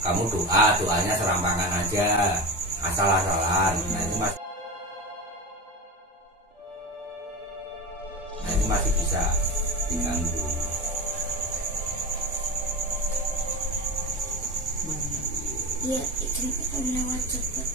kamu doanya serampangan aja, asal-asalan. Nah itu masih bisa diganggu. Iya, itu lewat cepet.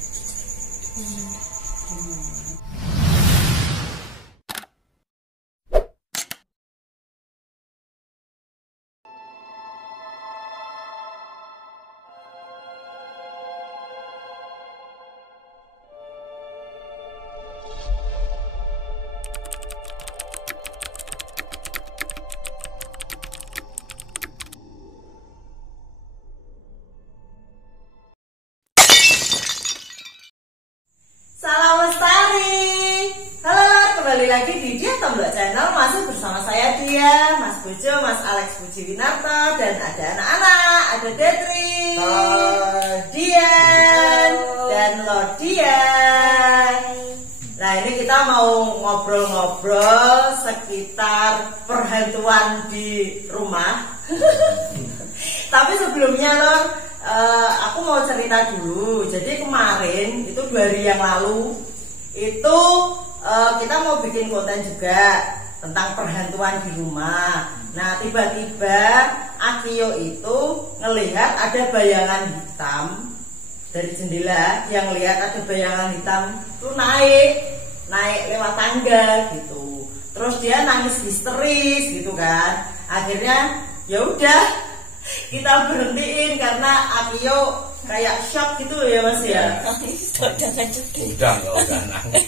Salam Lestari. Halo, kembali lagi di Dia Tombak Channel. Masih bersama saya Dia, Mas Bojo, Mas Alex Pujiwinarto, dan ada anak-anak, ada Detri, Dian, dan Lodian. Nah, ini kita mau ngobrol-ngobrol sekitar perhantuan di rumah. Tapi sebelumnya Lor, aku mau cerita dulu. Jadi kemarin itu 2 hari yang lalu itu kita mau bikin konten juga tentang perhantuan di rumah. Nah tiba-tiba Akio itu ngelihat ada bayangan hitam dari jendela. Yang lihat ada bayangan hitam itu naik lewat tangga gitu. Terus dia nangis histeris gitu kan. Akhirnya ya udah, kita berhentiin karena Akio kayak shock gitu ya Mas ya. Jangan sedih. Udah nangis.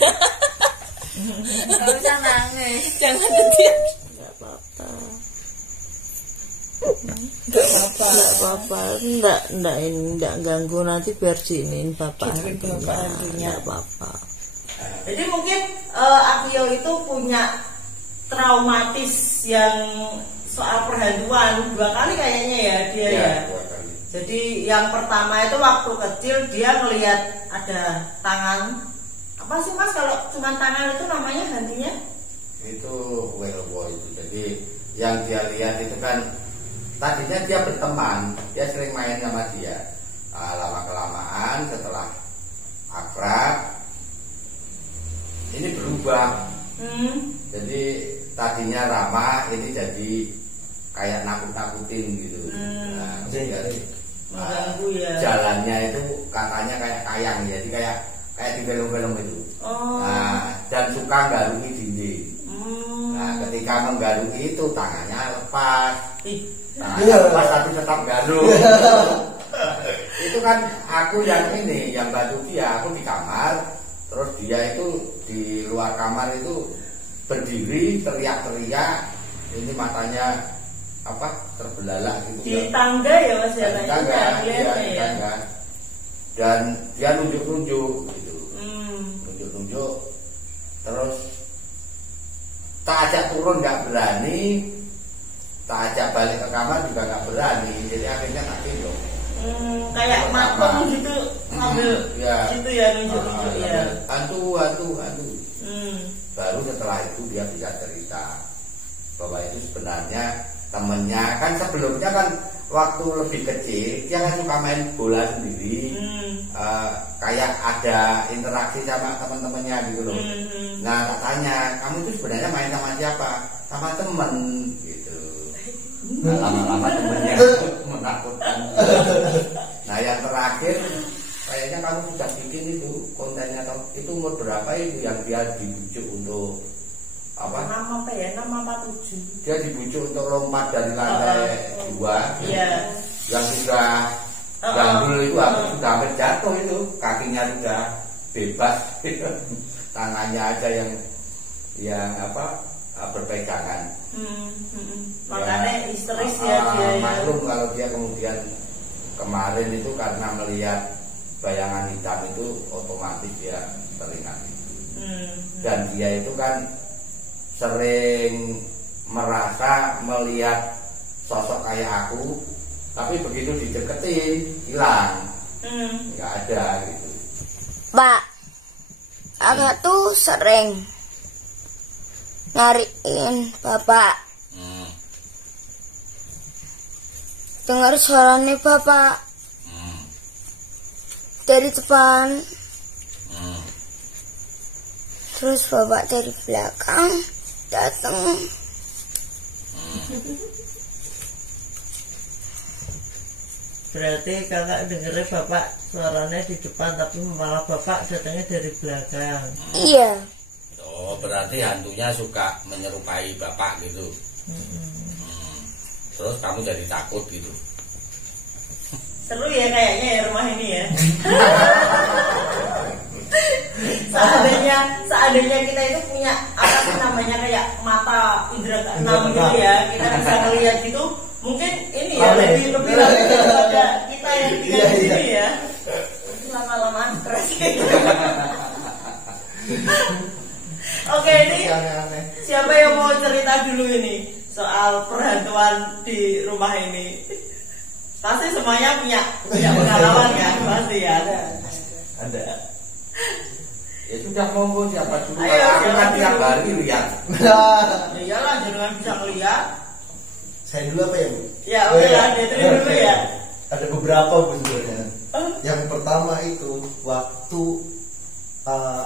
Gak usah nangis. Jangan sedih. Gak apa-apa. Gak apa-apa. Enggak ganggu, nanti biar diinin bapak. Enggak apa-apa. Jadi mungkin Akio itu punya traumatis yang soal perhantuan 2 kali kayaknya ya dia ya. 2 kali. Jadi yang pertama itu waktu kecil dia ngelihat ada tangan. Apa sih Mas kalau cuma tangan itu namanya hantunya? Itu werewolf itu. Jadi yang dia lihat itu kan tadinya dia berteman, dia sering main sama dia. Lama kelamaan setelah akrab ini berubah. Jadi tadinya ramah, ini jadi kayak nakut-nakutin gitu. Mengganggu ya. Jalannya itu katanya kayak kayang, jadi kayak di film-film itu. Nah, dan suka garungi dinding. Nah, ketika menggarungi itu tangannya lepas. Tangannya lepas tapi tetap garung. Itu kan aku yang bantu dia. Aku di kamar, terus dia itu di luar kamar itu berdiri teriak-teriak. Ini matanya terbelalak gitu. Di tangga ya Mas ya. Di tangga, ya. Dan dia nunjuk-nunjuk gitu. Nunjuk-nunjuk. Terus tak ajak turun nggak berani, tak ajak balik ke kamar juga nggak berani. Jadi akhirnya tak gendong. Kayak matung gitu sambil gitu ya nunjuk-nunjuk ya. Hantu. Baru setelah itu dia bisa cerita bahwa itu sebenarnya temennya. Kan sebelumnya kan waktu lebih kecil dia kan suka main bola sendiri. Kayak ada interaksi sama teman-temannya gitu loh. Nah tak tanya, kamu itu sebenarnya main sama siapa? Sama temen gitu. Lama-lama temennya menakutkan. Nah yang terakhir kayaknya kamu sudah bikin itu kontennya, itu umur berapa itu yang dia dibujuk untuk Nama apa ya? Nama 47. Dia dibujuk untuk lompat dari lantai 2. Iya. Yang sudah gandul itu sudah hampir jatuh itu, kakinya sudah bebas, tangannya aja yang berpegangan. Makanya histeris ya dia. Maklum kalau dia kemudian kemarin itu karena melihat bayangan hitam itu otomatis dia teringat itu. Dan dia itu kan sering merasa melihat sosok kayak aku, tapi begitu dideketin hilang, nggak ada gitu. Pak, aku tuh sering nyariin bapak. Dengar suaranya bapak. dari depan, Hmm. terus bapak dari belakang datang. Berarti kakak dengernya bapak suaranya di depan, tapi malah bapak datangnya dari belakang. Iya, Oh, berarti hantunya suka menyerupai bapak gitu. Terus kamu jadi takut gitu. Seru ya kayaknya ya rumah ini ya. seandainya kita itu punya apa sih namanya kayak mata indera keenam gitu ya, kita bisa ngelihat gitu, mungkin ini ya lebih lagi daripada kita yang tinggal di sini ya. Lama-lamaan stres. Oke, ini siapa yang mau cerita dulu ini soal perhantuan di rumah ini? Pasti semuanya punya pengalaman kan, pasti ya. Ada. Ya sudah, monggo siapa dulu. Ayo, Aku siapa kan tiap dulu? hari lihat. Ya iyalah, jangan bisa ngeliat. Saya dulu apa ya, Bu? Ya oke lah, dia dulu ya. Ada beberapa, Bu, sebenarnya. Oh. Yang pertama itu waktu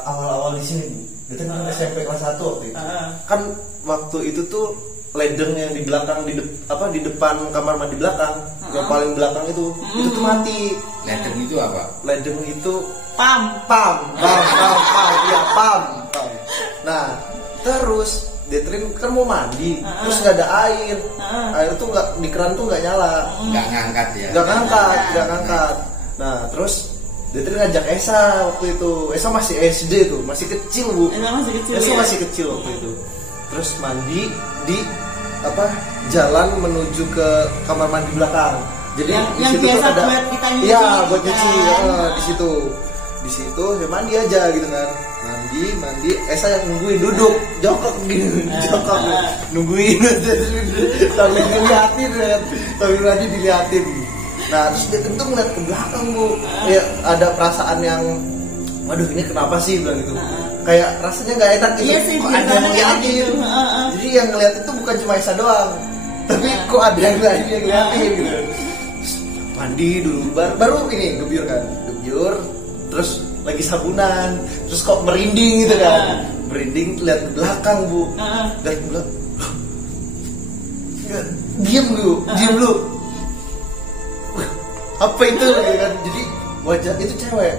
awal-awal di sini, Bu. Itu kan SMP kelas 1 waktu itu. Kan waktu itu tuh ledeng yang di belakang di depan kamar mandi belakang, yang paling belakang itu tuh mati. Ledeng itu apa? Ledeng itu Pam. ya pam. Nah, terus Detrin kan mau mandi, terus nggak ada air. Air tuh nggak di keran tuh nggak nyala. Nggak ngangkat ya? Nggak ngangkat. Nah, terus Detrin ngajak Esa waktu itu. Esa masih SD tuh, masih kecil, Bu. Esa masih kecil waktu itu. Terus mandi di jalan menuju ke kamar mandi belakang. Jadi Yang di situ biasa tuh ada, buat kita nyuci, iya, buat nyuci. kan? Di situ ya mandi aja gitu kan. Mandi, Esa yang nungguin, duduk jongkok gini, nungguin sambil ngeliatin kan, sambil mandi diliatin. Nah, terus dia tentu ngeliat ke belakang, Bu. Ya ada perasaan yang, waduh ini kenapa sih bilang gitu. Kayak rasanya nggak enak gitu. Iya sih, Kok ada yang ngeliatin. gitu. Jadi yang ngeliat itu bukan cuma Esa doang, tapi kok ada yang lain yang ngeliatin gitu. Terus mandi dulu, baru ini gebyur, terus lagi sabunan, terus kok merinding gitu kan. Merinding lihat ke belakang, Bu. Dan bilang, diam lu. Apa itu gitu kan. Jadi wajah itu cewek.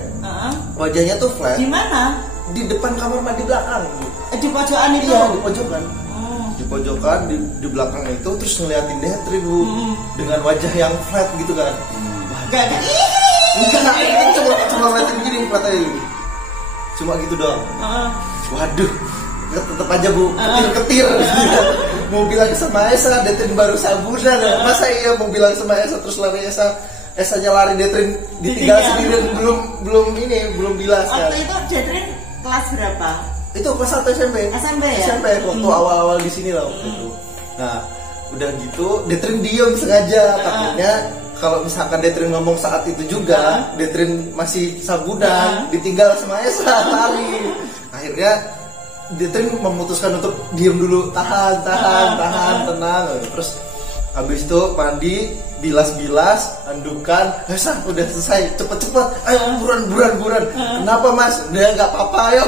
Wajahnya tuh flat. Di mana? Di depan kamar mandi belakang, Bu. Di pojokan itu. Iya, di pojokan. Di pojokan di belakang itu terus ngeliatin Detrin, Bu. Dengan wajah yang flat gitu kan. Gak ada. Enggak, itu cuma ngeliatin gini matanya gitu. Cuma gitu doang. Waduh, tetep aja, Bu, ketir. Mau bilang sama Esa, Detrin baru sabunan. Masa iya mau bilang sama Esa terus lari Esanya lari, Detrin ditinggal sendirian, belum bilas kan. Waktu itu Detrin kelas berapa? Itu kelas 1 SMP. SMP ya? SMP waktu awal-awal di sini lah waktu itu. Nah, udah gitu Detrin diem sengaja, takutnya kalau misalkan Detrin ngomong saat itu juga, Detrin masih sabunan, ditinggal sama Esa lari. Akhirnya Detrin memutuskan untuk diem dulu, tahan, tenang. Terus habis itu mandi, bilas, andukan, Esa udah selesai, cepet, ayo buruan. Kenapa, Mas? Udah nggak apa-apa, ayo.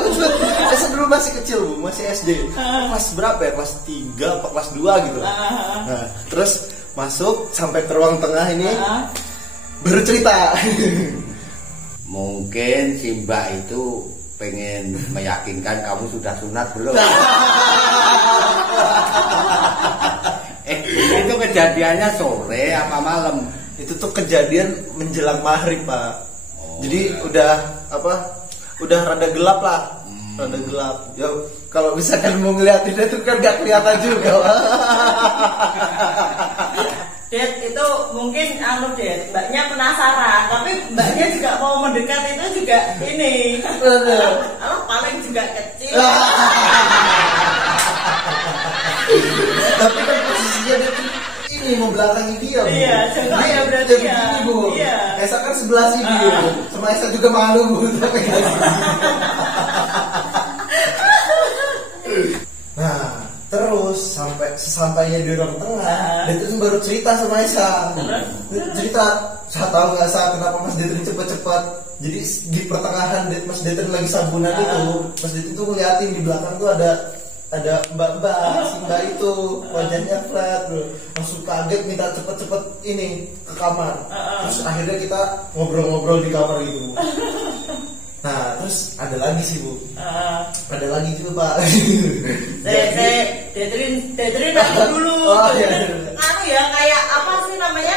Esa dulu masih kecil, Bu, masih SD. Kelas berapa ya? Kelas 3 apa kelas 2 gitu. Nah, terus masuk sampai ke ruang tengah ini, baru cerita. Mungkin si Mbak itu pengen meyakinkan kamu sudah sunat belum? Itu kejadiannya sore apa malam? Itu tuh kejadian menjelang maghrib, Pak. Jadi udah rada gelap lah. Rada gelap. Ya kalau misalkan mau ngeliatin itu kan gak kelihatan juga. Det, itu mungkin Det, mbaknya penasaran, tapi mbaknya juga mau mendekat itu juga ini. Paling juga kecil. Tapi kan posisinya dia ini membelakangi dia, Bu. Iya, coba ya berarti dia ya. begini, Bu. Iya. Esa kan sebelah sini, Bu. Sama Esa juga malu, Bu. Tapi gak sini. Nah, terus sesampainya di ruang tengah, dia terus baru cerita sama Esa. Cerita Saya tahu nggak saat kenapa Mas Detrin cepat-cepat. Jadi di pertengahan Mas Detrin lagi sabunan itu, Mas Detrin tuh ngeliatin di belakang tuh ada mbak-mbak, si mbak itu wajahnya flat, bro. Langsung kaget minta cepet-cepet ini ke kamar. Terus akhirnya kita ngobrol-ngobrol di kamar itu. Nah, terus ada lagi sih Bu. Ada lagi juga Pak. Detrin aku dulu. Oh, iya. Anu ya kayak apa sih namanya?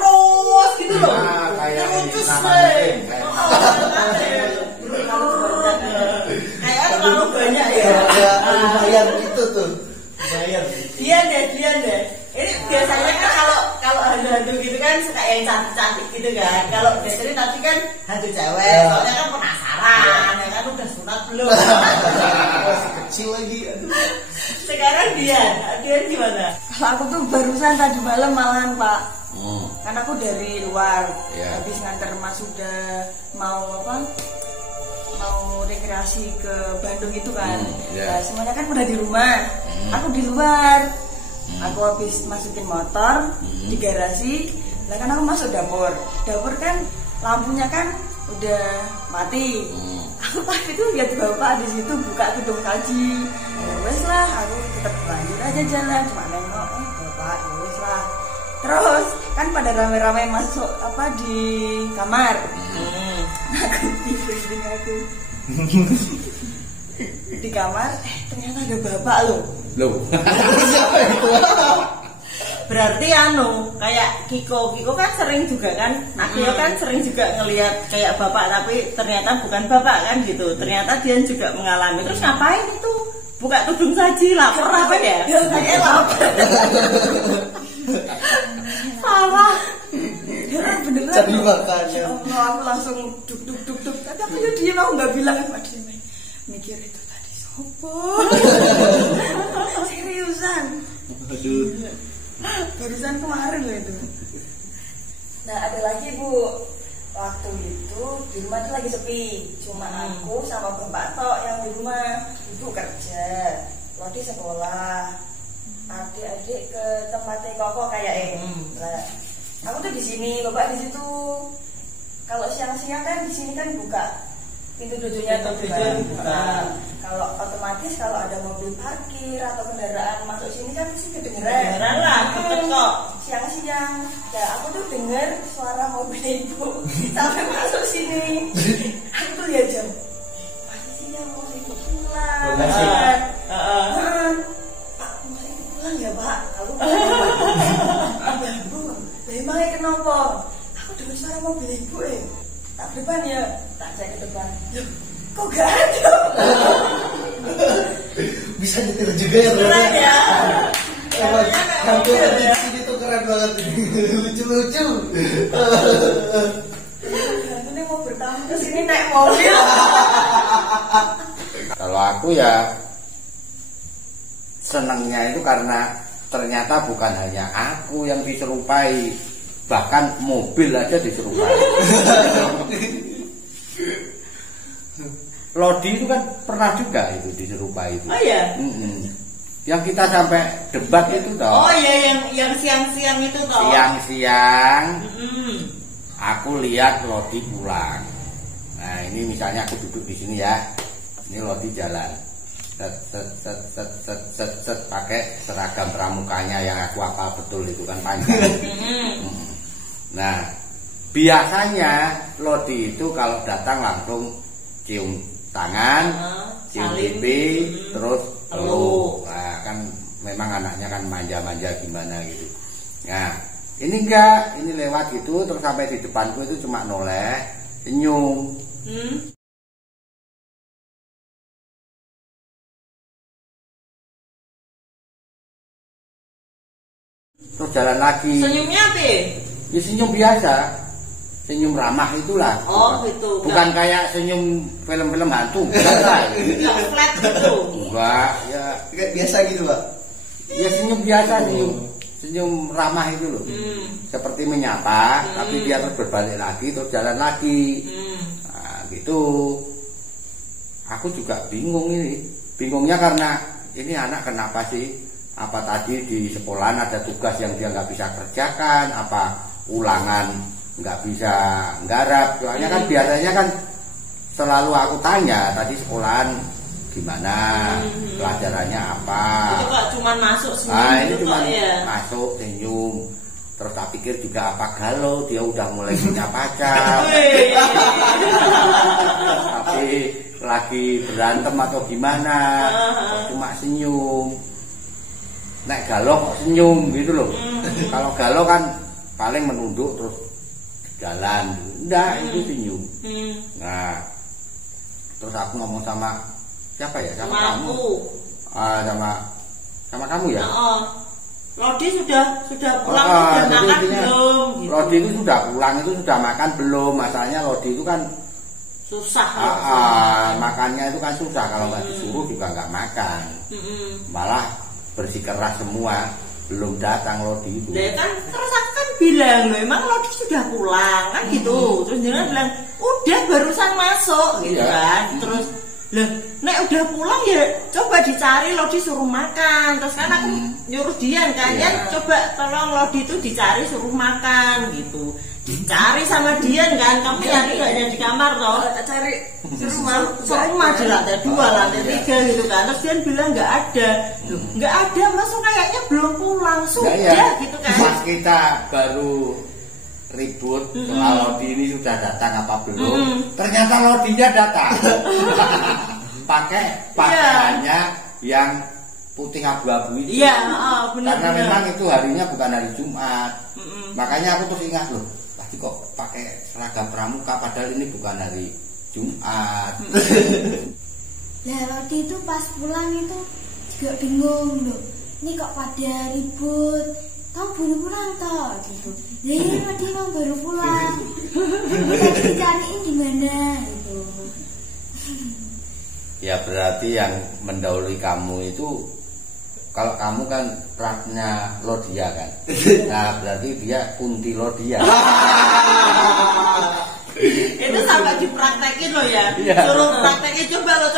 Rose gitu loh. Kayak lucu nama sih. Kayak terlalu banyak ya. Lumayan gitu tuh. Lumayan. Dian deh. Ini biasanya kan kalau hantu-hantu gitu kan suka yang cantik-cantik gitu kan. Kalau Detrin tadi kan hantu cewek, soalnya kan penasaran, ya kan udah sunat belum. Masih kecil lagi. Aduh. Sekarang Dian gimana? Kalau aku tuh barusan tadi malam malahan Pak. Hmm. Kan aku dari luar, Ya. habis nganter Mas sudah mau mau rekreasi ke Bandung itu kan. Ya. Nah, semuanya kan udah di rumah. Aku di luar. Aku habis masukin motor di garasi. Lah kan aku masuk dapur. Dapur kan lampunya kan udah mati. Aku pas itu lihat bapak di situ buka tudung kaji. Ya wes lah, aku tetap lanjut aja jalan, cuma nengok bapak, ya wes lah. Terus kan pada rame-rame masuk di kamar. Aku briefing aku di kamar, ternyata ada bapak loh. Siapa itu? Berarti kayak Kiko kan sering juga kan, Akio kan sering juga ngelihat kayak bapak tapi ternyata bukan bapak kan gitu. Ternyata dia juga mengalami. Terus ngapain itu? Buka tudung saji, lapor apa ya? Kayaknya lapor. Salah. Beneran. Cari makan. Ya Allah, aku langsung duk. Tapi aku ya diem, aku nggak bilang apa dia. Mikir itu tadi sopo. Seriusan. Aduh. Barusan kemarin loh itu. Nah ada lagi Bu, waktu itu di rumah itu lagi sepi, cuma aku sama bapak tok yang di rumah. Ibu kerja, Lodi sekolah, adik-adik ke tempatnya koko kayak Nah, aku tuh di sini, bapak di situ. Kalau siang-siang kan di sini kan buka pintu dojonya tuh buka. Kalau otomatis kalau ada mobil parkir atau kendaraan masuk sini kan pasti kedengeran. Beneran lah, betul kok. Siang-siang, ya aku tuh denger suara mobil ibu sampai masuk sini. Aku tuh lihat jam, masih siang mau ibu pulang. Pak, mau ibu pulang ya Pak? Aku Bu, emangnya kenapa? Aku dengar suara mobil ibu tak depan ya, tak cek ke depan. Loh, kok gak ada? Bisa nyetir juga ya Keren ya. Emang hampir di sini tuh keren banget. Lucu-lucu. Hantunya mau bertamu ke sini naik mobil. Kalau aku ya senangnya itu karena ternyata bukan hanya aku yang diserupai, bahkan mobil aja diserupai. Lodi itu kan pernah juga itu diserupai itu. Oh iya. Yang kita sampai debat itu toh. Oh iya yang siang-siang itu toh. Siang-siang aku lihat Lodi pulang. Nah ini misalnya aku duduk di sini ya. Ini Lodi jalan. Set pakai seragam pramukanya yang aku hafal betul itu kan panjang. Nah biasanya Lodi itu kalau datang langsung cium tangan, cium pipi, terus peluk. Nah kan memang anaknya kan manja-manja gimana gitu. Nah ini enggak, ini lewat gitu terus sampai di depanku itu cuma noleh, senyum. Terus jalan lagi. Senyumnya apa? Ya senyum biasa, senyum ramah itulah. Oh gitu. Bukan kayak senyum film-film hantu, bukan lah. Enggak flat gitu. Enggak, ya Kayak biasa gitu Pak. ya senyum biasa, senyum ramah itu loh. Seperti menyapa, tapi dia terus berbalik lagi, terus jalan lagi. Nah, gitu. Aku juga bingung ini. Bingungnya karena ini anak kenapa sih? Apa tadi di sekolahan ada tugas yang dia nggak bisa kerjakan? Apa ulangan nggak bisa nggarap. Soalnya kan biasanya kan selalu aku tanya tadi sekolahan gimana, pelajarannya apa. Itu kok cuma masuk senyum. Nah, ini gitu cuma kok, ya. masuk senyum. Terus tak pikir juga apa galau, dia udah mulai punya pacar. Tapi lagi berantem atau gimana, cuma senyum. Nek galau kok senyum gitu loh. Kalau galau kan paling menunduk terus jalan. Enggak, itu senyum. Nah, terus aku ngomong sama siapa ya? Sama kamu. Sama kamu ya? Lodi sudah pulang, sudah makan belum? Gitu. Lodi itu sudah pulang, itu sudah makan belum? Masalahnya Lodi itu kan susah. Makannya itu kan susah, kalau nggak disuruh juga nggak makan. Malah bersikeras semua, belum datang Lodi itu. Kan terus aku kan bilang, loh emang Lodi sudah pulang kan gitu. Terus dia bilang udah barusan masuk gitu kan. Terus lah, nek udah pulang ya coba dicari Lodi suruh makan. Terus kan aku nyuruh Dian kan, coba tolong Lodi itu dicari suruh makan gitu. Dicari sama Dian kan, kamu nyari nggak ada di kamar toh? Cari serumah di lantai 2, lantai 3 gitu kan. Terus Dian bilang nggak ada, nggak ada, masuk kayaknya belum pulang sudah gitu kan. Pas kita baru ribut soal Lodi ini sudah datang apa belum, ternyata Lodinya datang. Pakai pakaiannya yang putih abu-abu itu. Iya, benar. Karena memang itu harinya bukan hari Jumat. Makanya aku terus ingat loh, tadi kok pakai seragam pramuka padahal ini bukan hari Jumat. Lah Lodi itu pas pulang itu juga bingung loh. Ini kok pada ribut. Kau baru pulang toh gitu. Jadi Lodi emang baru pulang. Tadi dicariin di mana gitu. Ya berarti yang mendahului kamu itu, kalau kamu kan ratnya Lodia kan. Nah berarti dia kunti Lodia. Itu sampai dipraktekin loh ya. Suruh praktekin, coba lo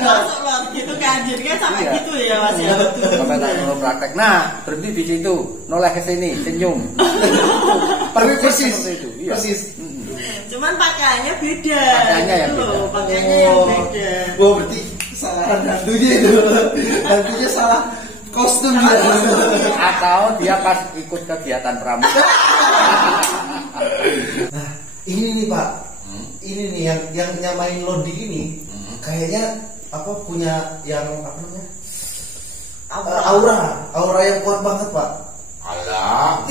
masuk lo gitu kan. Jadi kan sampai gitu ya Mas ya. Sampai tak suruh praktek. Nah berhenti di situ, noleh ke sini, senyum. Persis itu. Iya. Persis. Cuman pakaiannya beda. Pakaiannya yang beda. Pakaiannya yang beda. Wah berarti salah hantunya itu. Hantunya salah kostum dia. Atau dia pas ikut kegiatan pramuka. Nah, ini nih Pak. Ini nih yang nyamain Lodi ini kayaknya apa punya yang apa namanya? Aura yang kuat banget, Pak. Alah.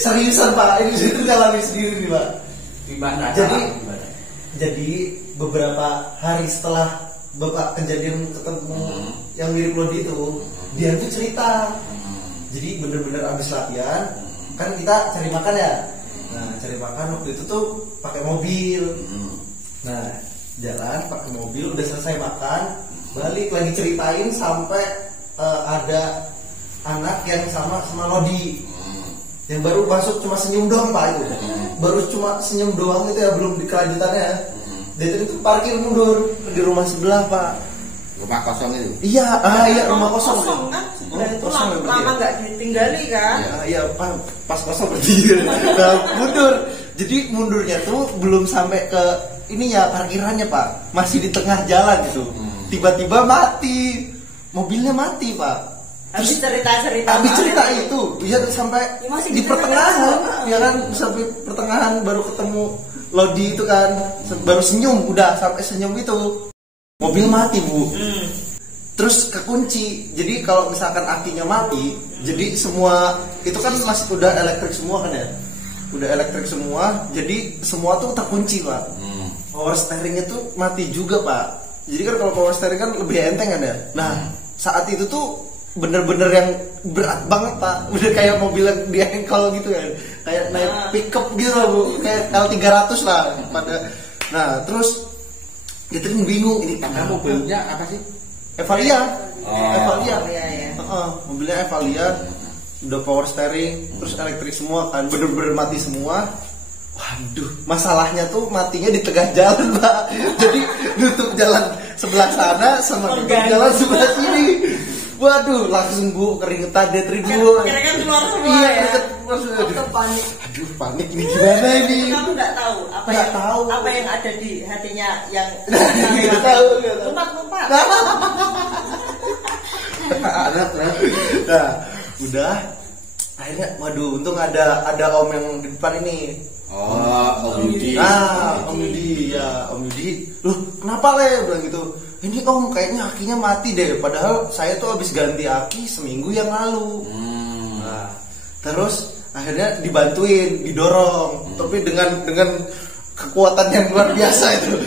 Seriusan Pak, ini itu ngalami sendiri nih Pak. Gimana? Jadi beberapa hari setelah Bapak kejadian ketemu yang mirip Lodi itu, dia tuh cerita. Jadi bener-bener abis latihan, kan kita cari makan ya. Nah cari makan waktu itu tuh pakai mobil. Nah jalan pakai mobil, udah selesai makan, balik lagi ceritain sampai ada anak yang sama Lodi. Yang baru masuk cuma senyum doang Pak itu. Baru cuma senyum doang itu ya, belum dikelanjutannya. Dia itu parkir mundur di rumah sebelah Pak. Rumah kosong itu? Iya, iya rumah kosong kan. Itu kosong lama nggak ditinggali kan? Iya, pas kosong berdiri. Nah, mundur. Jadi mundurnya tuh belum sampai ke ini ya parkirannya Pak. Masih di tengah jalan gitu. Tiba-tiba mati. Mobilnya mati Pak. Habis cerita itu, ya sampai di pertengahan, ya kan sampai pertengahan baru ketemu Lodi itu kan, baru senyum, udah sampai senyum itu, mobil mati Bu, terus kekunci. Jadi kalau misalkan akinya mati, jadi semua itu kan masih udah elektrik semua kan ya, udah elektrik semua, jadi semua tuh terkunci Pak. Power steeringnya tuh mati juga Pak. Jadi kan kalau power steering kan lebih enteng kan ya. Nah saat itu tuh bener-bener yang berat banget Pak, udah kayak mobil yang di engkol gitu ya, kayak naik pickup gitu lah Bu, kayak L300 lah pada. Nah terus kita bingung ini karena mobilnya apa sih? Evalia. Evalia. Mobilnya Evalia, udah power steering, terus elektrik semua kan, bener-bener mati semua. Waduh, masalahnya tuh matinya di tengah jalan Pak, jadi nutup jalan sebelah sana sama nutup jalan sebelah sini. Waduh, langsung Bu keringetan D3 Bu. Keringetan keluar semua. Iya, ya. Mas. Panik. Aduh, panik ini gimana ini? Kamu nggak tahu apa Nggak yang tahu. apa yang ada di hatinya yang Nggak tahu. lompat. Nah, udah akhirnya waduh untung ada om yang di depan ini. Om Yudi. Om Yudi ya, Om Yudi. Loh, kenapa Le? Bilang gitu. Ini Om kayaknya akinya mati deh. Padahal saya tuh habis ganti aki seminggu yang lalu. Nah, terus akhirnya dibantuin, didorong. Tapi dengan kekuatan yang luar biasa itu.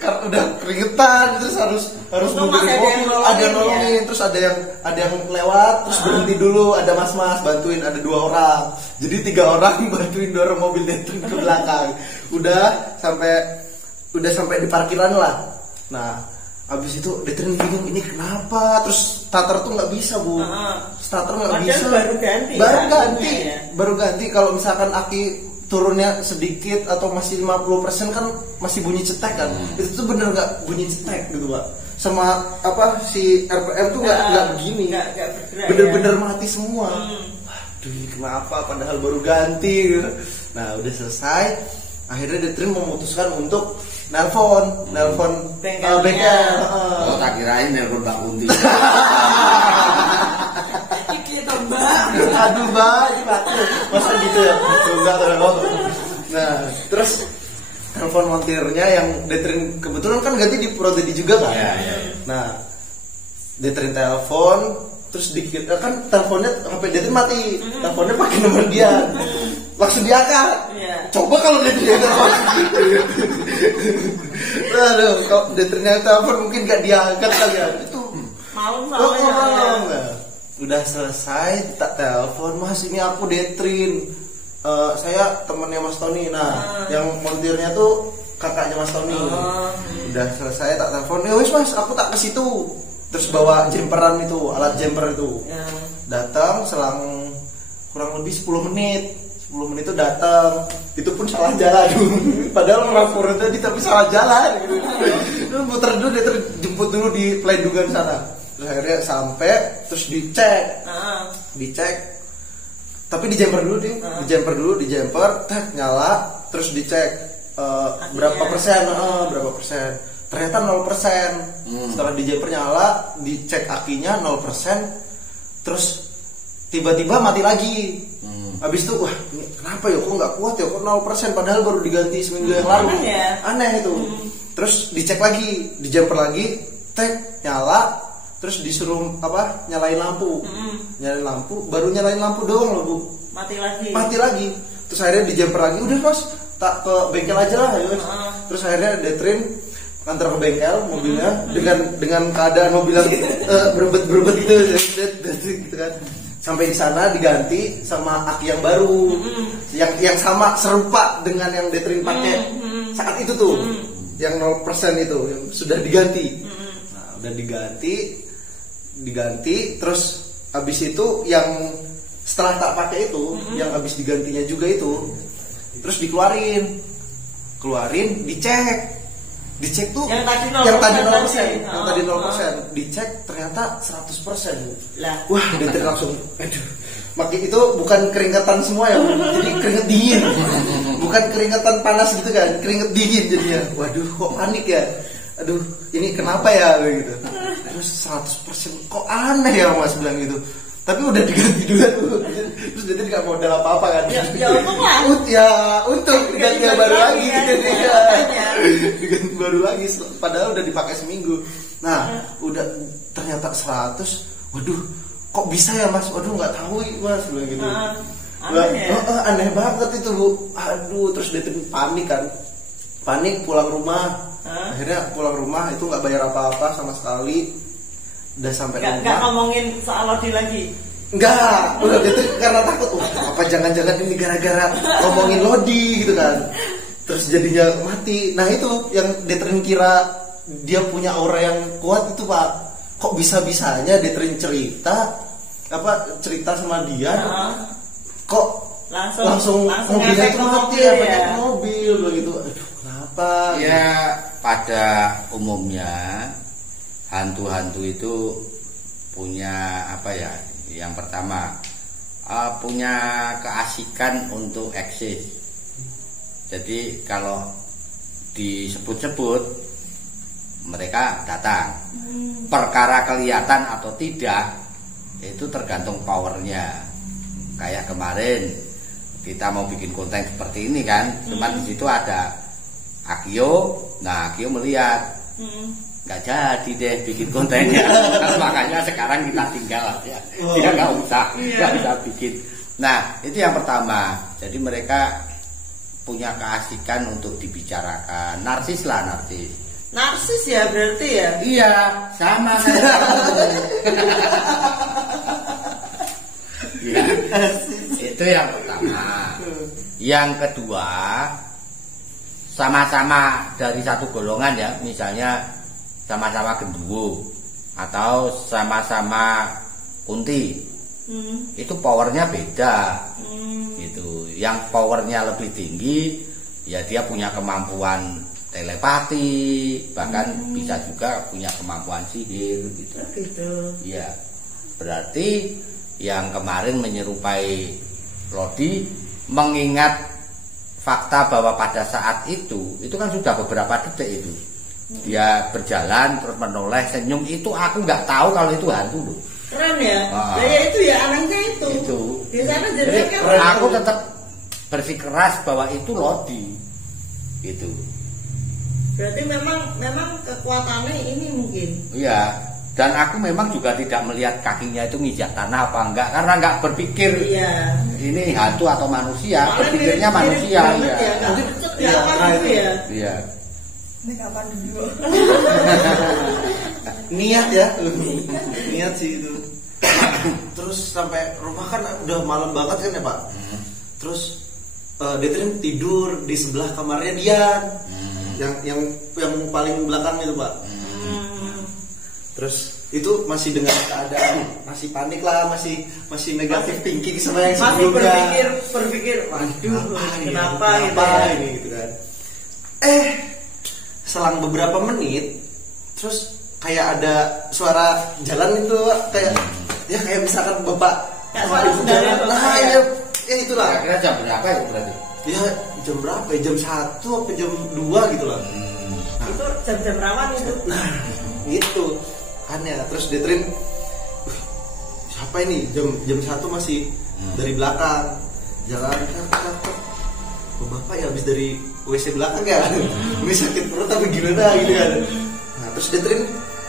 Karena udah keringetan, terus harus mobil ada yang nolongin, terus ada yang lewat, terus berhenti dulu, ada mas-mas bantuin, ada 2 orang. Jadi 3 orang bantuin dorong mobil Detrin ke belakang. Udah sampai di parkiran lah. Nah, habis itu Detrin bingung ini kenapa? Terus starter tuh nggak bisa Bu. Starter nggak bisa. Baru ganti. Kalau misalkan aki turunnya sedikit atau masih 50% kan masih bunyi cetek kan. Itu tuh bener nggak bunyi cetek gitu Pak. Sama si RPM tuh nggak begini. Bener-bener mati semua. Waduh, kenapa? Padahal baru ganti. Nah, udah selesai. Akhirnya Detrin memutuskan untuk nelpon bengkel. Tak kirain nelpon Mbak Unti. Aduh Mbak, masa gitu ya? Enggak tahu. Nah, terus telepon montirnya yang Detrin kebetulan kan ganti di Prodedi juga kan? Iya. Nah, Detrin telepon, terus dikit kan teleponnya HP Detrin mati, teleponnya pakai nomor dia, langsung diangkat. Coba kalau Detrin telepon gitu. Aduh, kalau Detrinnya telepon mungkin gak diangkat kali ya. Itu malu soalnya. Udah selesai, tak telepon, Mas ini aku Detrin, saya temannya Mas Tony. Nah, yang montirnya tuh kakaknya Mas Tony. Udah selesai tak telepon, ya wis Mas, aku tak ke situ. Terus bawa jemperan itu, alat jemper itu. Datang selang kurang lebih 10 menit. 10 menit itu datang, itu pun salah jalan. Padahal ngelaporin tadi tapi salah jalan gitu. Muter dulu, dia jemput dulu di Pelendungan sana. Terus akhirnya sampai, terus dicek, tapi dijemper dulu, nyala, terus dicek berapa persen, ternyata 0%. Setelah dijemper nyala, dicek akinya 0%, terus tiba-tiba mati lagi. Habis itu, wah ini kenapa ya, kok nggak kuat ya, kok 0%, padahal baru diganti seminggu yang lalu. Aneh itu. Terus dicek lagi, dijemper lagi, nyala. Terus disuruh nyalain lampu. Nyalain lampu, baru nyalain lampu doang loh Bu. Mati lagi. Terus akhirnya dijemper lagi, udah Mas, tak ke bengkel aja lah. Terus akhirnya Detrin antar ke bengkel mobilnya dengan keadaan mobil yang berebet gitu kan. Sampai di sana diganti sama aki yang baru. Yang sama serupa dengan yang Detrin pakai saat itu tuh. Yang 0% itu yang sudah diganti. Nah, udah diganti terus habis itu yang setelah tak pakai itu yang habis digantinya juga itu terus dikeluarin dicek tuh yang tadi 0%, dicek ternyata 100%. Wah, Detrin langsung aduh. Makin itu bukan keringatan semua ya, jadi keringet dingin. Bukan keringatan panas gitu kan, keringet dingin jadinya. Waduh, kok panik ya. Aduh, ini kenapa ya gitu. Terus 100% kok aneh ya Mas bilang gitu. Tapi udah diganti duluan tuh. Terus dia nggak modal apa-apa kan. Untuk diganti baru lagi. Diganti baru lagi. Padahal udah dipakai seminggu. Nah, udah ternyata 100. Waduh, kok bisa ya Mas? Waduh, nggak tahu Mas bilang gitu. Aneh banget itu Bu. Aduh, terus dia panik kan. Panik pulang rumah. Akhirnya pulang rumah itu nggak bayar apa-apa sama sekali. Udah sampai rumah. Nggak ngomongin soal Lodi lagi. Enggak, udah gitu karena takut. Apa jangan-jangan ini gara-gara ngomongin Lodi gitu kan. Terus jadinya mati. Nah itu yang Detrin kira dia punya aura yang kuat itu Pak. Kok bisa-bisanya Detrin cerita sama dia. Kok langsung mobilnya itu mati ya, pakai mobil begitu. Aduh, kenapa? Ya pada umumnya hantu-hantu itu punya Yang pertama punya keasikan untuk eksis. Jadi kalau disebut-sebut mereka datang. Perkara kelihatan atau tidak itu tergantung powernya. Kayak kemarin kita mau bikin konten seperti ini kan, cuma di situ ada Akio. Nah, Akio melihat nggak jadi deh bikin kontennya. Makanya sekarang kita tinggal ya. Dia nggak usah bikin. Nah, itu yang pertama. Jadi mereka punya keasikan untuk dibicarakan. Narsis lah, narsis. Narsis ya berarti ya? Iya, sama kayak kamu. Ya, itu yang pertama. Yang kedua, sama-sama dari satu golongan ya, misalnya sama-sama genderuwo atau sama-sama kunti, itu powernya beda, gitu. Yang powernya lebih tinggi, ya dia punya kemampuan telepati, bahkan bisa juga punya kemampuan sihir, gitu. Iya, berarti yang kemarin menyerupai Lodi mengingat fakta bahwa pada saat itu kan sudah beberapa detik itu dia berjalan terus menoleh senyum, itu aku nggak tahu kalau itu hantu loh. Keren ya. Ya itu ya anaknya itu. Di sana jadi kan aku tetap bersikeras bahwa itu Lodi. Gitu. Berarti memang kekuatannya ini mungkin. Iya. Dan aku memang juga tidak melihat kakinya itu nginjak tanah apa enggak, karena enggak berpikir ini hantu atau manusia, berpikirnya manusia ya. Iya. Ini kapan dulu? Niat ya. Niat sih itu. Terus sampai rumah kan udah malam banget kan ya Pak. Terus Detrin tidur di sebelah kamarnya Dian. Yang paling belakang itu Pak. Terus itu masih dengan keadaan masih panik lah, masih negatif thinking sama yang sebelumnya. Masih berpikir, waduh, kenapa ini gitu kan. Selang beberapa menit, terus kayak ada suara jalan itu kayak ya kayak misalkan bapak sama ibu jalan. Nah ya itulah. Kira-kira jam berapa itu berarti? Ya jam berapa? Jam 1 atau jam 2 gitu lah. Itu jam-jam rawan itu. Nah itu aneh. Terus Detrin siapa ini jam 1 masih dari belakang jalan bapak ya habis dari WC belakang ya ini sakit perut tapi gimana gitu kan. Nah terus Detrin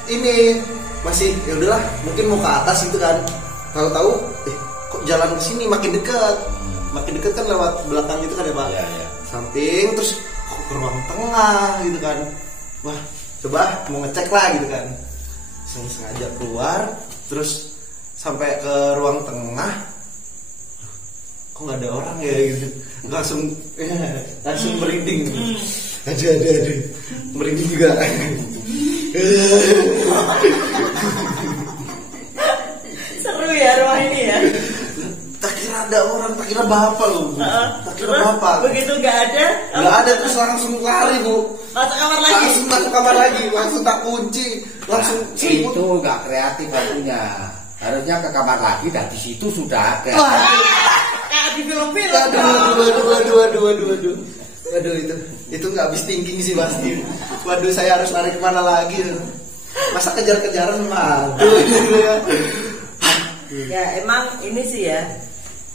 ini masih ya udahlah mungkin mau ke atas gitu kan, tahu-tahu kok jalan ke sini makin dekat kan lewat belakang gitu kan ya Pak ya. Samping terus kok ke ruang tengah gitu kan. Wah coba mau ngecek lah gitu kan, sengaja keluar terus sampai ke ruang tengah kok nggak ada orang ya gitu, langsung merinding. Aduh merinding juga. Seru ya rumah ini ya. Tak kira ada orang, tak kira bapak loh. Tak kira bapak. Begitu nggak ada terus langsung lari Bu. Masuk kamar lagi. Langsung tak kunci, langsung itu nggak kreatif artinya. Harusnya ke kamar lagi dan di situ sudah ada. Kayak di film-film. Aduh itu nggak habis thinking sih pasti. Waduh saya harus lari kemana lagi? Masa kejar-kejaran mah. Ya emang ini sih ya.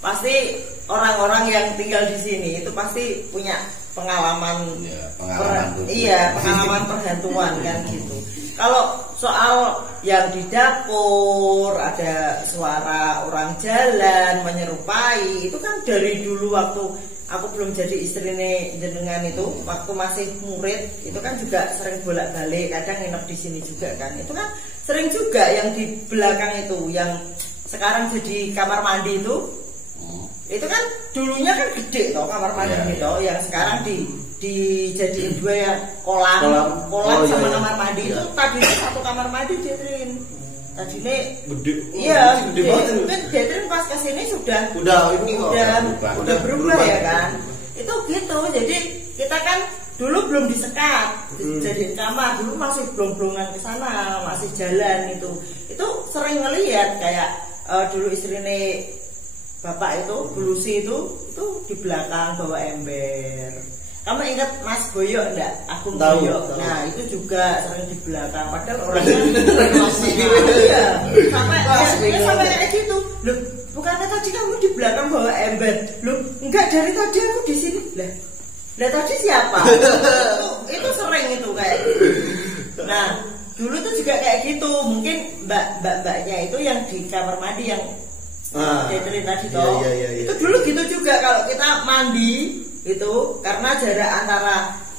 Pasti orang-orang yang tinggal di sini itu pasti punya pengalaman pengalaman perhantuan kan gitu. Kalau soal yang di dapur ada suara orang jalan menyerupai, itu kan dari dulu waktu aku belum jadi istrinya jenengan itu, waktu masih murid itu kan juga sering bolak-balik, kadang nginep di sini juga kan. Itu kan sering juga yang di belakang itu, yang sekarang jadi kamar mandi itu kan dulunya kan gede toh kamar mandi gitu, yang sekarang dijadiin dua yang kolam sama kamar mandi itu tadinya satu kamar mandi Detrin. Tadinya gede. Iya, gede banget. Mungkin Detrin pas kesini udah berubah ya kan. Itu gitu. Jadi kita kan dulu belum disekat, dijadiin kamar, dulu masih blong-blongan ke sana, masih jalan itu. Itu sering ngelihat kayak dulu istrinya bapak itu Bulusi itu di belakang bawa ember. Kamu ingat Mas Boyo enggak? Agung Boyo. Nah, itu juga sering di belakang. Padahal orangnya ya, sampai kayak gitu. Loh, bukannya tadi kamu di belakang bawa ember? Loh, enggak, dari tadi aku di sini. Lah tadi siapa? itu sering itu kayak gitu. Nah, dulu tuh juga kayak gitu. Mungkin mbak-mbaknya itu yang di kamar mandi yang Catherine tadi toh. Itu dulu gitu juga kalau kita mandi itu karena jarak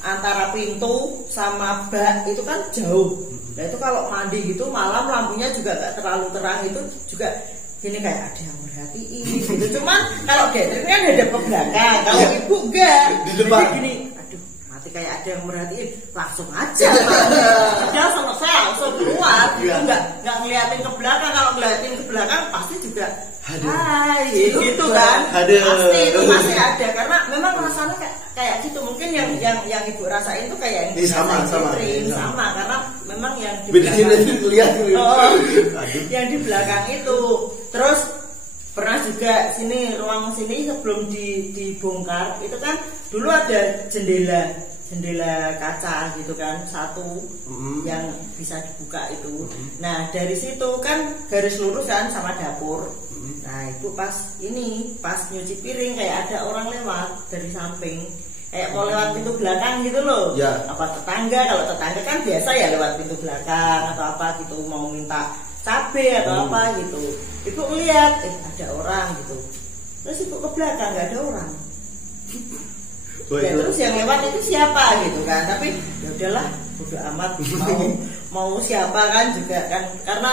antara pintu sama bak itu kan jauh. Nah itu kalau mandi gitu malam lampunya juga gak terlalu terang, itu juga gini kayak ada yang merhatiin gitu. Cuman kalau Catherine kan ada ke belakang, kalau ibu enggak. Jadi gini, aduh mati kayak ada yang merhatiin, langsung aja sudah selesai langsung keluar. Enggak ngeliatin ke belakang. Kalau ngeliatin ke belakang pasti juga hai gitu kan. Pasti itu masih ada karena memang rasanya kayak gitu. Mungkin yang ibu rasain itu kayak yang sama karena memang yang di belakang yang di belakang itu. Terus pernah juga ruang sini sebelum dibongkar itu kan dulu ada jendela kaca gitu kan, satu yang bisa dibuka itu. Nah dari situ kan garis lurus kan sama dapur. Nah itu pas nyuci piring kayak ada orang lewat dari samping, kayak mau lewat pintu belakang gitu loh. Apa tetangga, kalau tetangga kan biasa ya lewat pintu belakang atau apa gitu, mau minta cabe atau apa gitu. Ibu ngeliat ada orang gitu, terus ibu ke belakang nggak ada orang. Ya, terus yang lewat itu siapa gitu kan, tapi ya udahlah udah amat, mau siapa kan juga kan, karena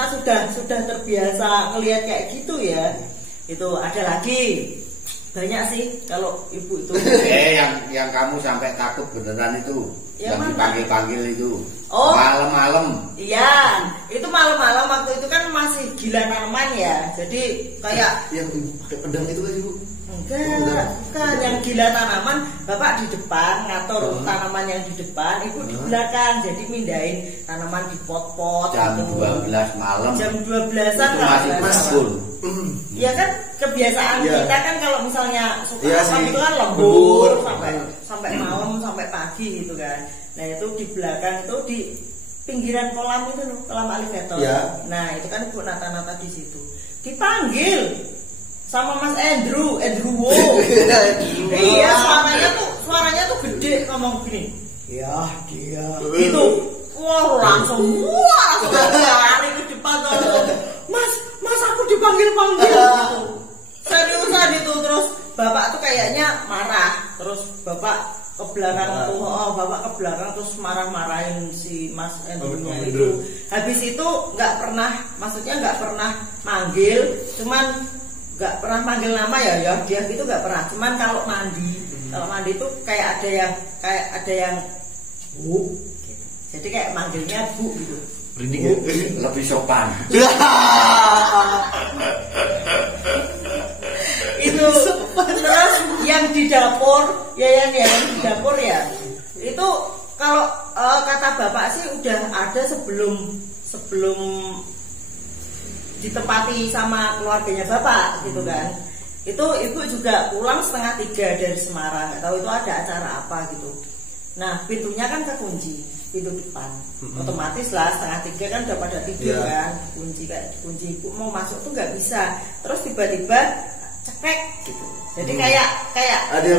sudah terbiasa ngelihat kayak gitu ya. Itu ada lagi banyak sih kalau ibu itu. Yang kamu sampai takut beneran itu yang dipanggil itu. Malam-malam. Iya, itu malam-malam waktu itu kan masih gila tanaman ya. Jadi kayak yang pakai pedang itu kan ibu. Enggak, bukan yang gila tanaman. Bapak di depan ngatur tanaman yang di depan, ibu di belakang. Jadi mindahin tanaman di pot-pot. Jam 12 malam. Jam 12-an itu masih masuk. Ya kan kebiasaan kita kan kalau misalnya suka itu kan lembur sampai malam sampai pagi gitu kan. Nah itu di belakang itu di pinggiran kolam itu loh, kolam aligator. Nah itu kan ibu nata-nata di situ. Dipanggil sama Mas Andrew Wo. Iya, suaranya tuh gede, ngomong gini. Ya dia. Itu langsung lari ke depan tuh. Mas aku dipanggil gitu. Seriusan itu. Terus bapak tuh kayaknya marah. Terus bapak ke belakang bapak ke belakang terus marah-marahin si Mas Andrew-nya itu. Habis itu nggak pernah manggil, cuman nggak pernah manggil nama ya dia gitu nggak pernah. Cuman kalau mandi itu kayak ada yang bu gitu. Jadi kayak manggilnya bu gitu. Lebih sopan. Itu terus yang di dapur yang di dapur ya itu kalau kata bapak sih udah ada sebelum ditempati sama keluarganya bapak gitu kan. Itu ibu juga pulang 2:30 dari Semarang, nggak tahu itu ada acara apa gitu. Nah pintunya kan kekunci, pintu depan. Otomatis lah 2:30 kan udah pada tidur kan, kunci ibu mau masuk tuh nggak bisa. Terus tiba-tiba cekrek gitu. Jadi kayak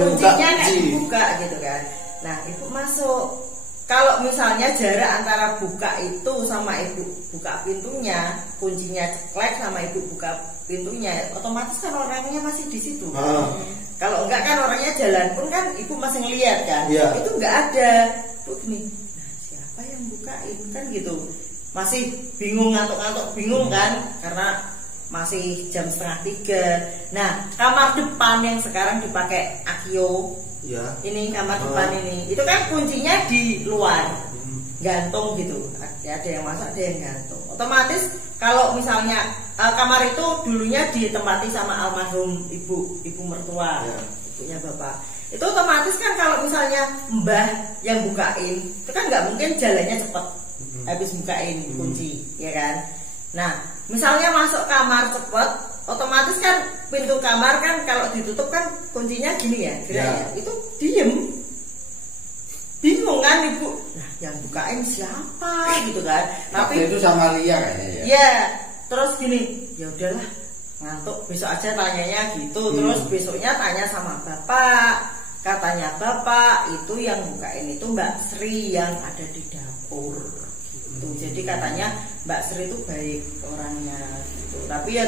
kuncinya kayak dibuka gitu kan. Nah ibu masuk. Kalau misalnya jarak antara buka itu sama ibu buka pintunya, kuncinya ceklek sama ibu buka pintunya, otomatis kan orangnya masih di situ. Kalau enggak kan orangnya jalan pun kan ibu masih ngeliat kan. Itu enggak ada. Bu gini, nah siapa yang bukain kan gitu. Masih bingung, ngantuk-ngantuk bingung kan, karena masih jam 2:30. Nah kamar depan yang sekarang dipakai Akio. Ini kamar depan ini, itu kan kuncinya di luar, gantung gitu. Ada yang masuk, ada yang gantung. Otomatis kalau misalnya kamar itu dulunya ditempati sama almarhum ibu mertua, ibunya bapak. Itu otomatis kan kalau misalnya mbah yang bukain, itu kan nggak mungkin jalannya cepet habis bukain kunci, ya kan? Nah misalnya masuk kamar cepet, otomatis kan pintu kamar kan kalau ditutup kan kuncinya gini ya, kira-kira itu diem, bingung kan ibu. Nah yang bukain siapa gitu kan? Tapi itu sama Lia kayaknya ya. Iya, terus gini, ya udahlah ngantuk besok aja tanyanya gitu. Terus besoknya tanya sama bapak, katanya bapak itu yang bukain itu Mbak Sri yang ada di dapur. Gitu. Jadi katanya Mbak Sri itu baik orangnya gitu. Tapi ya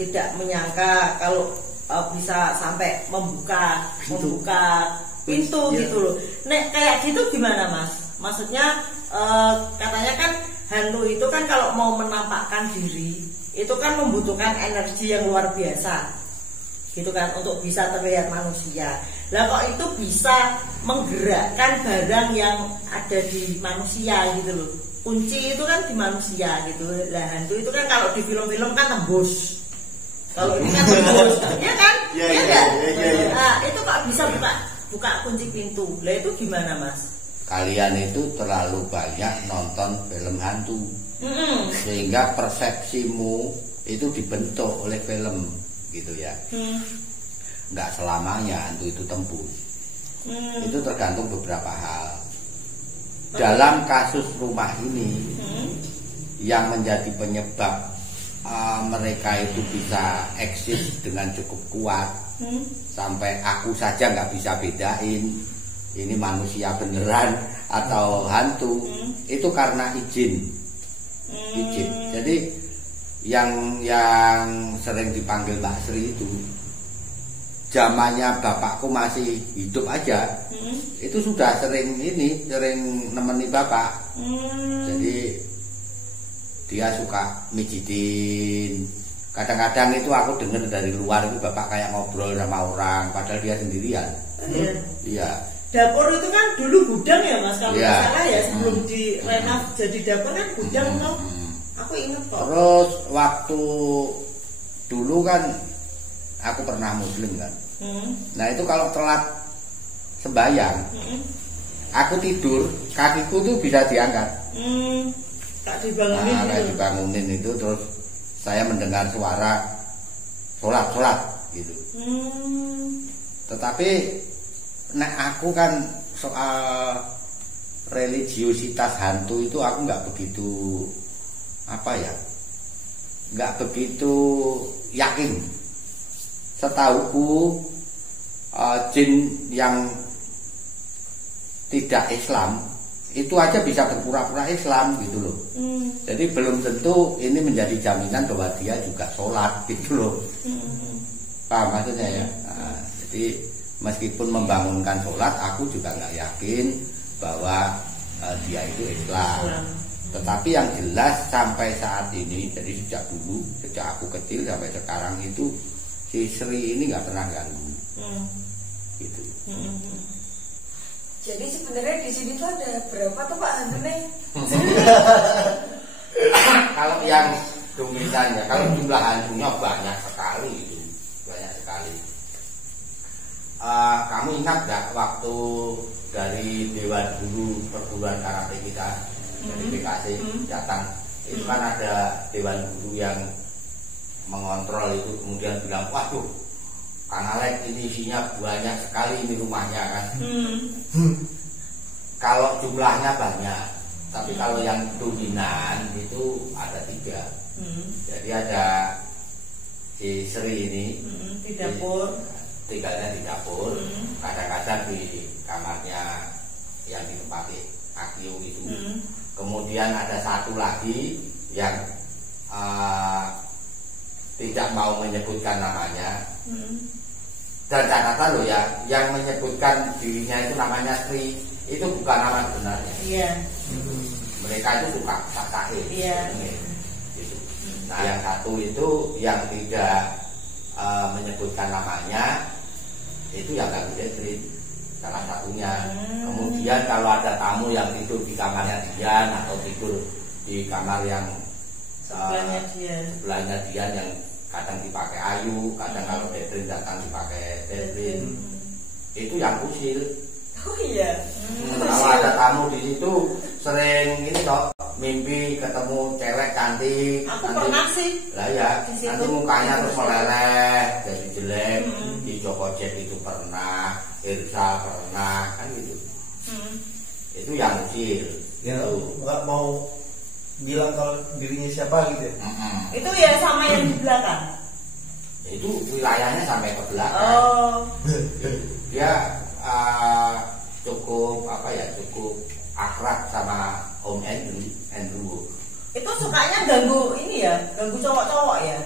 tidak menyangka kalau bisa sampai membuka pintu gitu loh. Nek kayak gitu gimana Mas? Maksudnya katanya kan hantu itu kan kalau mau menampakkan diri itu kan membutuhkan energi yang luar biasa gitu kan untuk bisa terlihat manusia. Lah kok itu bisa menggerakkan barang yang ada di manusia gitu loh. Kunci itu kan di manusia gitu. Lah hantu itu kan kalau di film-film kan tembus. Kalau ini kan tembus, ya kan? Iya enggak? Nah, itu kok bisa buka kunci pintu. Lah itu gimana, Mas? Kalian itu terlalu banyak nonton film hantu. Sehingga persepsimu itu dibentuk oleh film gitu ya. Enggak selamanya hantu itu tembus. Itu tergantung beberapa hal. Dalam kasus rumah ini yang menjadi penyebab mereka itu bisa eksis dengan cukup kuat sampai aku saja nggak bisa bedain ini manusia beneran atau hantu, itu karena izin. Jadi yang sering dipanggil Mbak Sri itu zamannya bapakku masih hidup aja, itu sudah sering nemeni bapak. Jadi dia suka mijitin. Kadang-kadang itu aku dengar dari luar itu bapak kayak ngobrol sama orang, padahal dia sendirian. Iya. Dapur itu kan dulu gudang ya Mas, kalau nggak salah ya, sebelum direnov jadi dapur kan gudang toh. Aku ingat kok. Terus waktu dulu kan aku pernah muslim kan. Nah itu kalau telat sembahyang, aku tidur, kakiku tuh bisa diangkat. Tak dibangunin. Nah, kayak dibangunin itu terus saya mendengar suara sholat gitu. Tetapi nek aku kan soal religiositas hantu itu aku nggak begitu nggak begitu yakin. Setauku jin yang tidak Islam itu aja bisa berpura-pura Islam gitu loh. Jadi belum tentu ini menjadi jaminan bahwa dia juga sholat gitu loh. Paham maksudnya ya? Nah, jadi meskipun membangunkan sholat, aku juga nggak yakin bahwa dia itu Islam. Tetapi yang jelas sampai saat ini, jadi sejak dulu, sejak aku kecil sampai sekarang itu si Sri ini nggak pernah ganggu. Gitu. Jadi sebenarnya di sini tuh ada berapa tuh Pak hantunya? Kalau yang dominannya, kalau jumlah hantunya banyak sekali itu, banyak sekali. Kamu ingat nggak waktu dari Dewan Guru perguruan karate kita dari BKC datang, itu kan ada Dewan Guru yang mengontrol itu, kemudian bilang, waduh, Kang Alek ini isinya banyak sekali ini rumahnya kan. Kalau jumlahnya banyak, tapi kalau yang dominan itu ada 3. Jadi ada si Sri ini di dapur, tinggalnya di dapur, kadang-kadang di kamarnya yang ditempati Akio itu. Kemudian ada satu lagi yang tidak mau menyebutkan namanya. Dan catatan loh ya, yang menyebutkan dirinya itu namanya Sri, itu bukan nama sebenarnya. Iya. Mereka itu suka tak-takin. Iya. Gitu. Nah yang satu itu yang tidak menyebutkan namanya, itu yang gak Sri, salah satunya. Kemudian kalau ada tamu yang tidur di kamarnya Dian atau tidur di kamar yang sebelahnya Dian yang kadang dipakai Ayu, kadang kalau Detrin datang dipakai Detrin, itu yang usil. Oh iya. Kalau ada tamu di situ sering ini toh, mimpi ketemu cewek cantik. Aku pernah sih. Lah ya, nanti mukanya terus itu yang usil. Ya nggak mau bilang kalau dirinya siapa gitu ya. Itu ya sama yang di belakang. Itu wilayahnya sampai ke belakang. Oh. Dia cukup cukup akrab sama Om Andrew. Itu sukanya ganggu ini ya, ganggu cowok-cowok ya.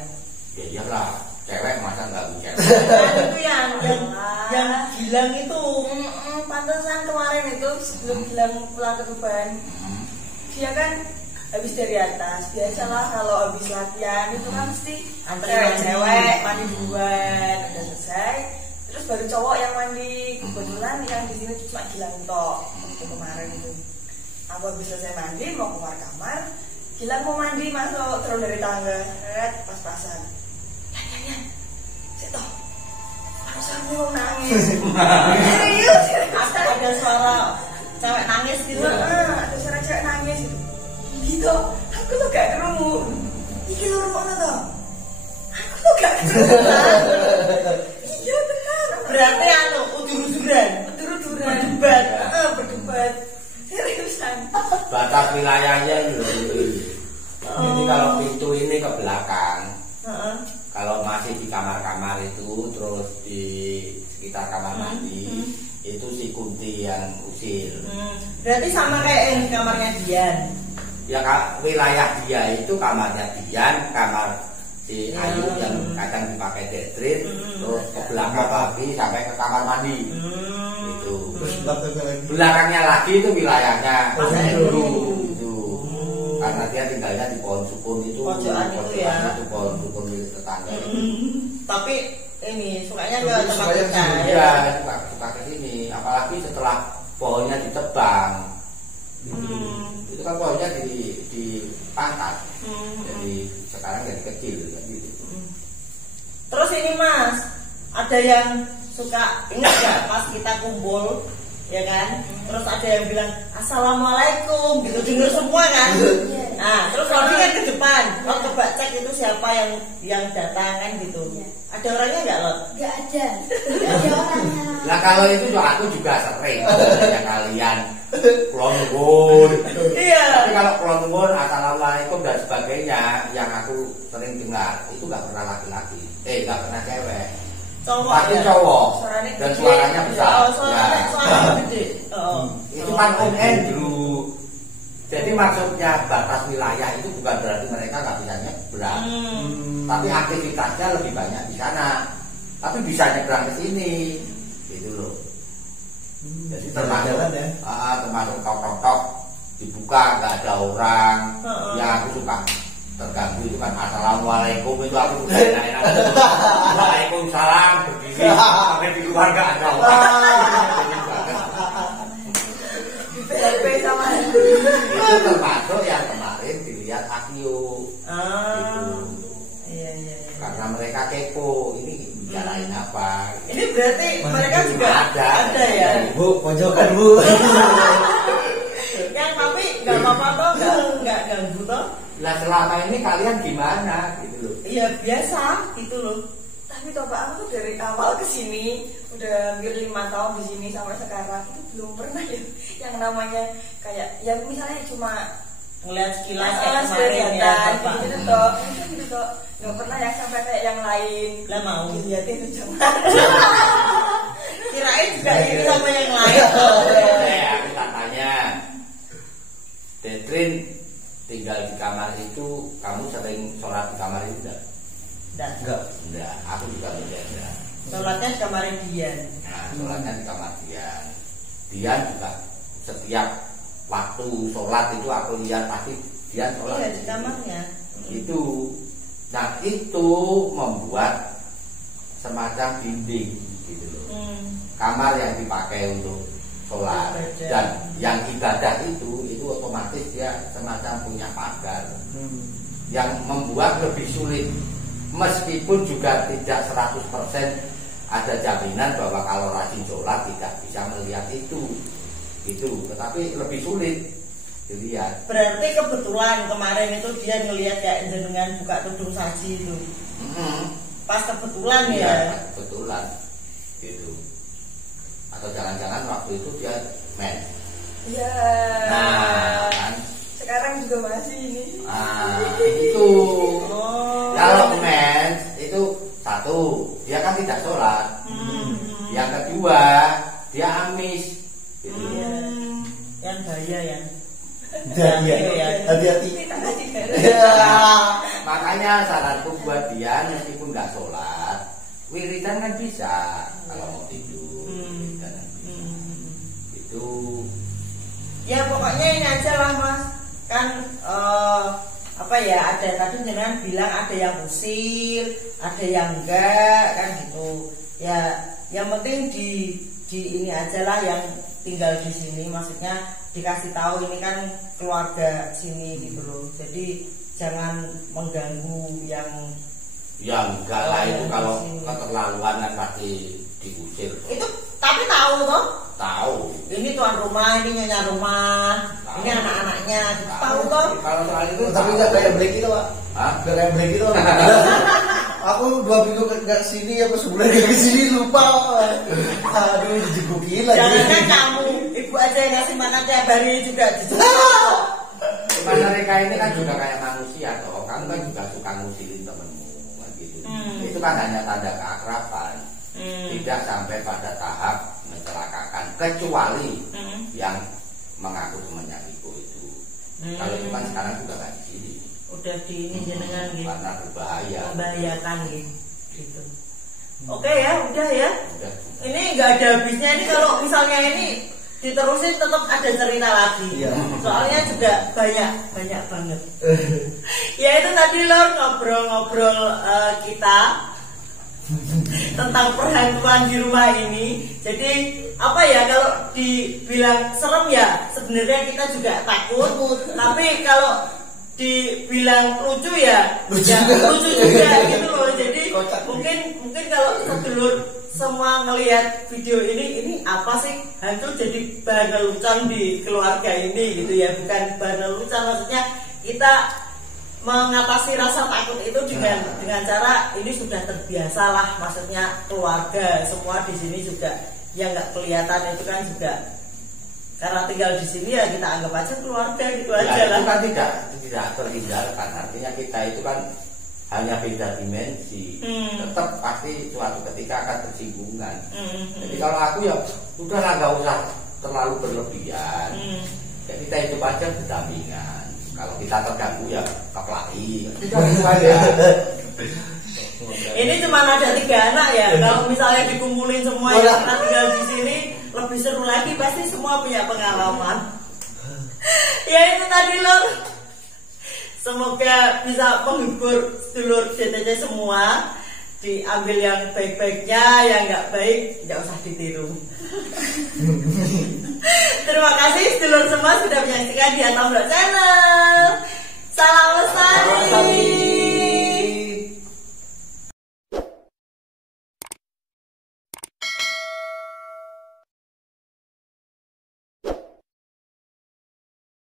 Ya iyalah, cewek masa ganggu cewek. Itu yang Gilang itu. Pantesan kemarin itu sebelum Gilang pulang ke Tuban, dia kan habis dari atas. Biasalah kalau habis latihan itu kan mesti cewek mandi duluan, udah selesai. Terus baru cowok yang mandi. Kebetulan yang di sini cuma Gilang tok waktu kemarin itu. Aku habis selesai mandi mau keluar kamar, Gilang mau mandi masuk turun dari tangga, pas-pasan. Yan, Seto, aku mau nangis. Serius? Ada suara cewek nangis gitu. Ada suara cewek nangis gitu. Gitu, aku tuh gak kerungu. Iki lu rumah tuh. Aku tuh gak kerungu. Iya benar. Berarti udur-uduran. Berdebat. Seriusan. Batas wilayahnya loh. Jadi kalau pintu ini ke belakang, kalau masih di kamar-kamar itu, terus di sekitar kamar mandi, itu si Kunti yang usil. Berarti sama kayak yang di kamarnya Dian. Ya wilayah dia itu kamarnya Dian, kamar si Ayu yang kadang dipakai Detrin, terus ke belakang lagi sampai ke kamar mandi. Itu. Terus belakangnya lagi itu wilayahnya Andrew. Karena dia tinggalnya di pohon sukun itu, pojokan itu ya. Itu pohon sukun milik tetangga. Tapi ini sukanya ke tempat kita. Iya, suka ke sini. Apalagi setelah pohonnya ditebang. Itu kan pohonnya dipangkat. Jadi sekarang jadi kecil gitu. Terus ini Mas, ada yang suka ingat gak pas kita kumpul, ya kan? Terus ada yang bilang assalamualaikum gitu, dengar semua kan? Nah, terus Lodi kan ke depan, coba cek itu siapa yang datang kan gitu. Ada orangnya nggak Lot? Nggak ada orangnya. Lah kalau itu aku juga sering ya kalian klonwon. Iya. Tapi kalau klonwon assalamualaikum dan sebagainya yang aku sering dengar itu nggak pernah laki-laki, nggak pernah cewek. Pasti cowok dan suaranya besar. Suaranya gede. Itu kan Om Andrew. Jadi maksudnya batas wilayah itu bukan berarti mereka nggak bisa nyebrang, tapi aktivitasnya lebih banyak di sana. Tapi bisa nyebrang ke sini, gitu loh. Jadi termasuk tok dibuka nggak ada orang, yang aku suka terganggu itu kan assalamualaikum itu aku sudah enak-enak. Waalaikumsalam berdiri sampai di luar nggak ada orang. Sama itu termasuk yang kemarin dilihat Akio. Iya. Karena mereka kepo ini bicarain apa. Ini berarti mereka juga ada ya. Bu, pojokan Bu. Yang tapi nggak apa-apa toh, nggak ganggu toh. Lah selama ini kalian gimana gitu loh? Iya biasa gitu loh. Tapi coba aku tuh dari awal ke sini udah hampir 5 tahun di sini sampai sekarang itu belum pernah ya yang namanya kayak ya misalnya cuma ngeliat sekilas kayak kemarin ya Bapak. Gitu toh, gitu toh. Nggak pernah yang sampai kayak yang lain. Lah mau dilihatin itu jangan. Kirain juga ini sama yang lain. Aku katanya Detrin tinggal di kamar itu, kamu sering sholat di kamar itu enggak? Enggak, aku juga enggak. Sholatnya di kamar Dian. Nah, sholatnya di kamar Dian. Dian juga setiap waktu sholat itu aku lihat pasti Dian sholat. Iya, di kamarnya. Itu. Nah, itu membuat semacam dinding gitu loh. Kamar yang dipakai untuk sholat dan yang ibadah itu otomatis dia semacam punya pagar yang membuat lebih sulit. Meskipun juga tidak 100% ada jaminan bahwa kalau rajin sholat tidak bisa melihat itu, tetapi lebih sulit dilihat. Berarti kebetulan kemarin itu dia ngelihat kayak jenengan buka tudung saji itu. Pas kebetulan ya. Kebetulan gitu. Atau jangan-jangan waktu itu dia Iya. Nah, kan? Sekarang juga masih ini. Nah, itu. Kalau mens itu satu, dia kan tidak sholat. Yang kedua, dia amis. Gitu. Yang bahaya ya. Hati-hati. Makanya saranku buat dia meskipun nggak sholat, wiridan kan bisa kalau mau tidur. Wiridan kan bisa. Itu. Ya pokoknya ini aja lah Mas. Kan apa ya, ada tadi jenengan bilang ada yang usil, ada yang enggak kan gitu. Ya yang penting di ini aja lah yang tinggal di sini, maksudnya dikasih tahu ini kan keluarga sini gitu loh. Jadi jangan mengganggu yang enggak lah itu kalau keterlaluan kan pasti diusir. Itu tapi tahu toh? Tahu. Ini tuan rumah, ini nyonya rumah, ini anak-anaknya, tahu toh? Kalau soal itu Tapi nggak kayak break itu Pak. Hah? Nggak kayak break itu. Aku 2 minggu nggak kesini, apa sebulan nggak kesini lupa. Aduh, dijebukin lagi. Jangan kamu, ibu aja yang ngasih makan tiap hari juga dijebukin. Mas mereka ini kan juga kayak manusia toh. Kamu kan juga suka ngusilin temenmu kan gitu. Itu kan hanya tanda keakraban. Tidak sampai pada tahap mencelakakan, kecuali yang mengaku temannya Ibu itu. Kalau itu kan sekarang juga kan di sini. Udah di ini jenengan gitu. Karena berbahaya. Membahayakan gitu. Oke ya, udah ya. Udah. Ini nggak ada habisnya, ini kalau misalnya ini diterusin tetap ada cerita lagi. Iya. Soalnya juga banyak banget. Ya itu tadi Lor ngobrol-ngobrol kita tentang perhantuan di rumah ini. Jadi apa ya, kalau dibilang serem ya sebenarnya kita juga takut. Tapi kalau dibilang lucu ya lucu juga gitu loh. Jadi mungkin kalau sedulur semua ngelihat video ini apa sih hantu jadi bahan lelucon di keluarga ini gitu ya, bukan bahan lelucon, maksudnya kita mengatasi rasa takut itu dengan cara ini sudah terbiasa lah, maksudnya keluarga semua di sini juga yang nggak kelihatan itu kan juga karena tinggal di sini ya kita anggap aja keluarga gitu ya, aja lah. Itu kan tidak terhindarkan, artinya kita itu kan hanya beda dimensi, tetap pasti suatu ketika akan bersinggungan. Jadi kalau aku ya udah lah, nggak usah terlalu berlebihan. Jadi kita hidup aja berdampingan. Kalau kita terganggu ya keplai. Ini cuma ada 3 anak ya. Kalau misalnya dikumpulin semua yang pernah tinggal di sini lebih seru lagi, pasti semua punya pengalaman. Ya itu tadi Lor. Semoga bisa menghibur sedulur DTC semua. Diambil yang baik-baiknya, yang nggak baik nggak usah ditiru. Terima kasih sedulur semua sudah menyaksikan di Atam Channel. Salam lestari.